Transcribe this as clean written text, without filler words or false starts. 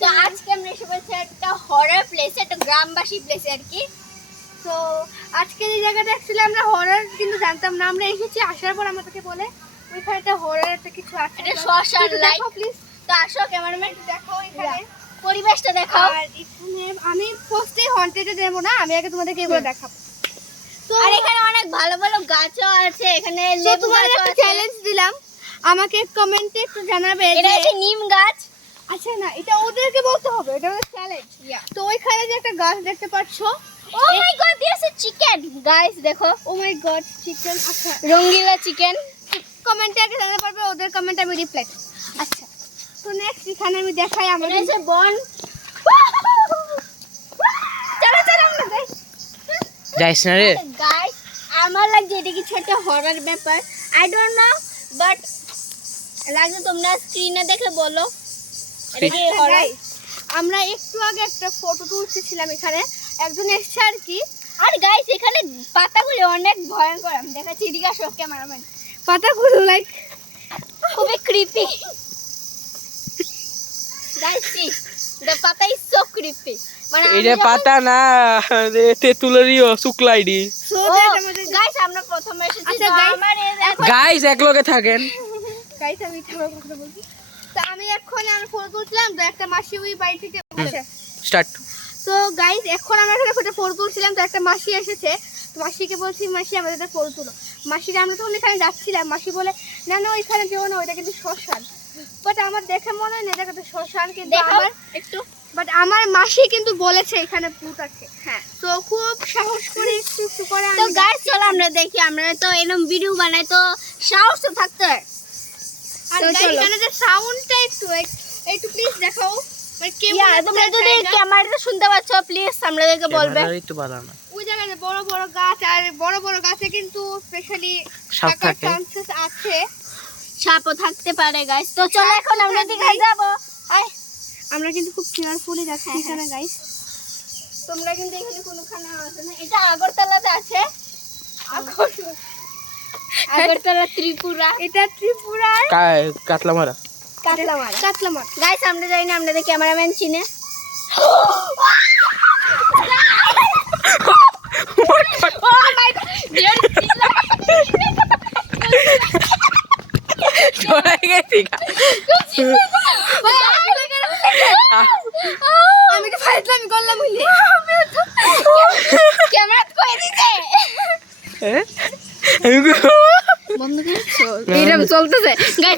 তো আজকে আমরা এসে বলছি একটা হরর প্লেসে, একটা গ্রামবাসী প্লেসে আর কি। তো আজকে এই জায়গাটা অ্যাকচুয়ালি আমরা হরর কিন্তু জানতাম না, আমরা এসেছি আসার পর আমাদেরকে বলে ওইখানে একটা হরর একটা কিছু আছে, এটা শ্মশান লাইক। প্লিজ। তো আসো ক্যামেরাম্যান দেখো এখানে পরিবেশটা দেখাও। আর এখানে আমি ফার্স্টে হন্টেডে দেব না, আমি আগে তোমাদেরকে এগুলো দেখাবো। তো আর এখানে অনেক ভালো ভালো গাছও আছে, এখানে তো লেবু তোমাদের গাছও একটা আছে। চ্যালেঞ্জ দিলাম, আমাকে কমেন্টে একটু জানাবে এটা যে হচ্ছে নিম গাছ। আচ্ছা না, এটা ওদেরকে বলতে হবে, এটা হচ্ছে চ্যালেঞ্জ। তো ওইখানে যে একটা গাছ দেখতে পাচ্ছো, oh my God, this is chicken guys, দেখো। Oh my God, chicken. আচ্ছা, রঙ্গিলা চিকেন। কমেন্টে আগে জানাতে পারবে, ওদের কমেন্ট আমি রিপ্লাই। আচ্ছা, তো নেক্সট এখানে আমি দেখাই এটা আমাদের হচ্ছে বন। চলো চলো আমরা যাই। যাইস না রে। গাইস আমার লাগছে এটা কিছু একটা হরর ব্যাপার, আই ডোন্ট নো, বাট লাগছে তোমরা স্ক্রিনে দেখে বলো এটা কি আচ্ছা, হরর। guys, আমরা একটু আগে একটা ফটো তুলতেছিলাম, এখানে একজন এসছে আর কি। আর গাইস এখানে পাতাগুলো অনেক ভয়ঙ্কর, আমি দেখাচ্ছি, এদিকে আসো ক্যামেরাম্যান। পাতাগুলো লাইক খুবই ক্রিপি গাইস, সি দ্য পাতা ইজ সো ক্রিপি। মানে এটা পাতা না, তেঁতুলেরই শুক্লাইডি। সো ও দ্যাট আমাদের গাইস আমরা প্রথমে এসেছি। আচ্ছা, তো guys, আমার গাইস এক লগে থাকেন। গাইস আমি তোমার কথা বলছি। তো আমি এখন ফটো তুলছিলাম, তো একটা মাসি ওই বাড়ি থেকে আসে। স্টার্ট। তো গাইস এখন আমরা এখানে ফটো তুলছিলাম, তো একটা মাসি এসেছে। তো মাসিকে বলছি, মাসি আমাদের একটা ফটো তুলো। মাসিরা আমরা তখন এখানে যাচ্ছিলাম, মাসি বলে না না ওইখানে যেও না, ওইটা কিন্তু শ্মশান। বাট আমার দেখে মনে হয় না এটা কিন্তু শ্মশান, কিন্তু দেখাও আমার একটু। বাট আমার মাসি কিন্তু বলেছে এখানে ভূত আছে। হ্যাঁ, তো খুব সাহস করে একটু একটু করে তো আমি গাইস চলো আমরা দেখি, আমরা তো এরকম ভিডিও বানাই, তো সাহস তো থাকতে হয়। আর তো guys, চলো। এখানে যে সাউন্ডটা একটু প্লিজ দেখাও, মানে কেমন ইয়া একটা তোমরা যদি জায়গা। ক্যামেরাতে শুনতে পাচ্ছ প্লিজ আমাদেরকে বলবে। ক্যামেরারই তো বাধা না। ওই জায়গায় যে বড় বড় গাছ, আর বড় বড় গাছে কিন্তু স্পেশালি সাপ থাকে। চান্সেস আছে। সাপও থাকতে পারে গাইস। তো চলো এখন আমরা দিকে যাব। আয় আমরা কিন্তু খুব কেয়ারফুলি যাচ্ছি হ্যাঁ, এখানে গাইস। তোমরা কিন্তু এখানে কোনোখানে আছে না, এটা আগরতলাতে আছে। আগরতলা ত্রিপুরা, এটা ত্রিপুরার কাতলা মারা। কাতলামারা। কাতলামার। গাইস আমরা জানি না, আমাদের ক্যামেরাম্যান চিনে। চলে গেছি। আমি তো ফাইজলামি করলাম হইলে। ক্যামেরা কই দিতে হ্যাঁ? বন্ধ করে চল, এরকম চলতেছে গাইস।